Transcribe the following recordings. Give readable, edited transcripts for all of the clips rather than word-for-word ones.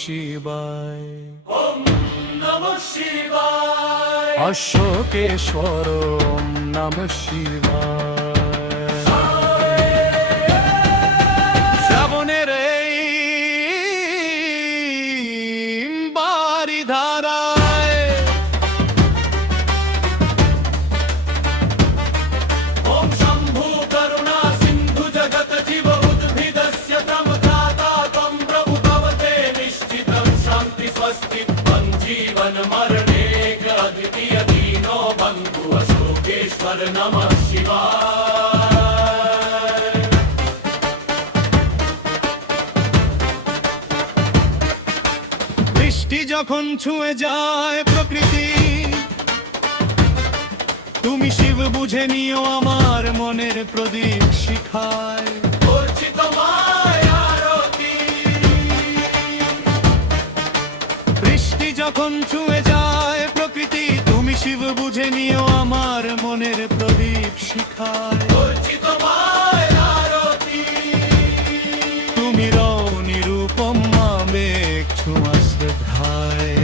শিবায়। ওম নমঃ শিবায়। অশোকেশ্বর ওম নমঃ শিবায়। শ্রাবণের এই বারিধারায় ওম শম্ভু করুণা সিন্ধু জগত জীব উদ্ভিদস্য ত্বম ত্রাতা ত্বম প্রভু ভবতে নিশ্চিতং শান্তি স্বস্তি জীবন মরণে অদ্বিতীয় দীনো বন্ধু অশোকেশ্বর নমঃ শিবায়। বৃষ্টি যখন ছুঁয়ে যায় প্রকৃতি, তুমি শিব বুঝে নিও আমার মনের প্রদীপ শিখায়। করছি তোমায় আরতি। বৃষ্টি যখন ছুঁয়ে যায় প্রকৃতি, তুমি শিব বুঝে নিও আমার মনের প্রদীপ শিখায়। করছি তোমায় আরতি। তুমি রও নিরূপমা মেঘ ছোঁয়া শ্রদ্ধায়।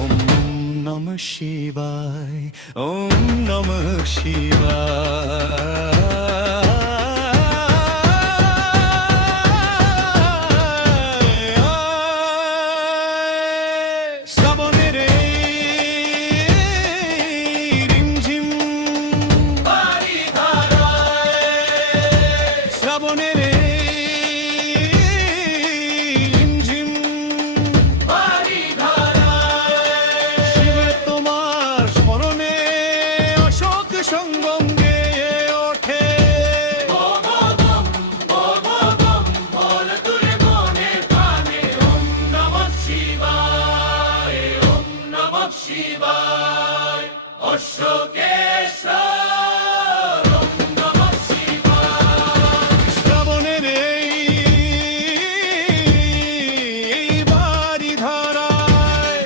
ওম নমঃ শিবায়, ওম নমঃ শিবায়। শ্রাবণের রিমঝিম বারিধারায় শ্রাবণের রিমঝিম বারিধারায় শিবে তোমার স্মরণে অশোক সঙ্গম গেয়ে ওঠে। ভগবম ভগবম বল তুলে মনে প্রাণে ওম নমঃ শিবায়। ওম নমঃ শিবায়। অশোকেশ্বর ওম নমঃ শিবায়। শ্রাবণের এই বারিধারায়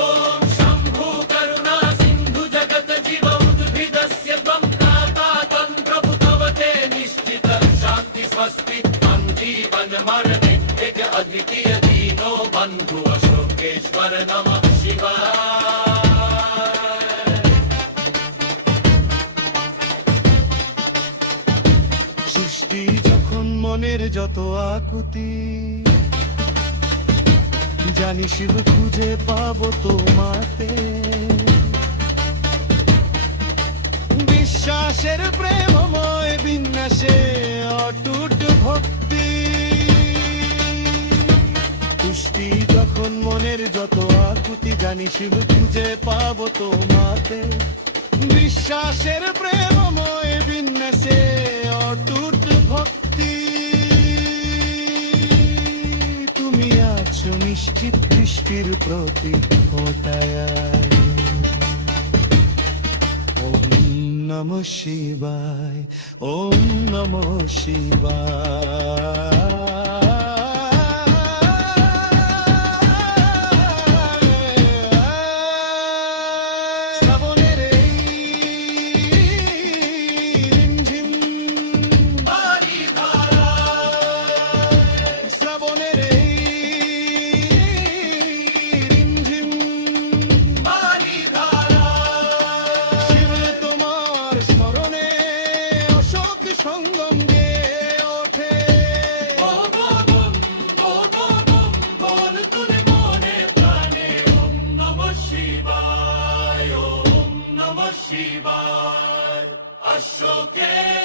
ওম শম্ভু করুণা সিন্ধু জগত জীব উদ্ভিদস্য ত্বম ত্রাতা ত্বম প্রভু ভবতে নিশ্চিতং শান্তি স্বস্তি জীবন মরণে এক অদ্বিতীয় দীনো বন্ধু অশোকেশ্বর নমঃ শিবায়। সৃষ্টি যখন মনের যত আকুতি, জানি শিব খুঁজে পাবো তোমাতে। বিশ্বাসের প্রেমময় বিন্যাসে অটুট ভক্তি। সৃষ্টি যখন মনের যত আকুতি, জানি শিব খুঁজে পাবো তোমাতে। বিশ্বাসের প্রেমময় বিন্যাসে অটুট ভক্তি। তুমি আছো নিশ্চিত দৃষ্টির প্রতি ফোটায়। ওম নমঃ শিবায়, ওম নমঃ শিবায়। শ্রাবণের এই রিমঝিম বারিধারায় শ্রাবণের এই রিমঝিম বারিধারায় শিব তোমার স্মরণে অশোক সঙ্গম গেয়ে ওঠে। ভগবম ভগবম বল তুলে মনে প্রাণে ওম নমঃ শিবায়। ওম নমঃ শিবায়। অশোকেশ্বর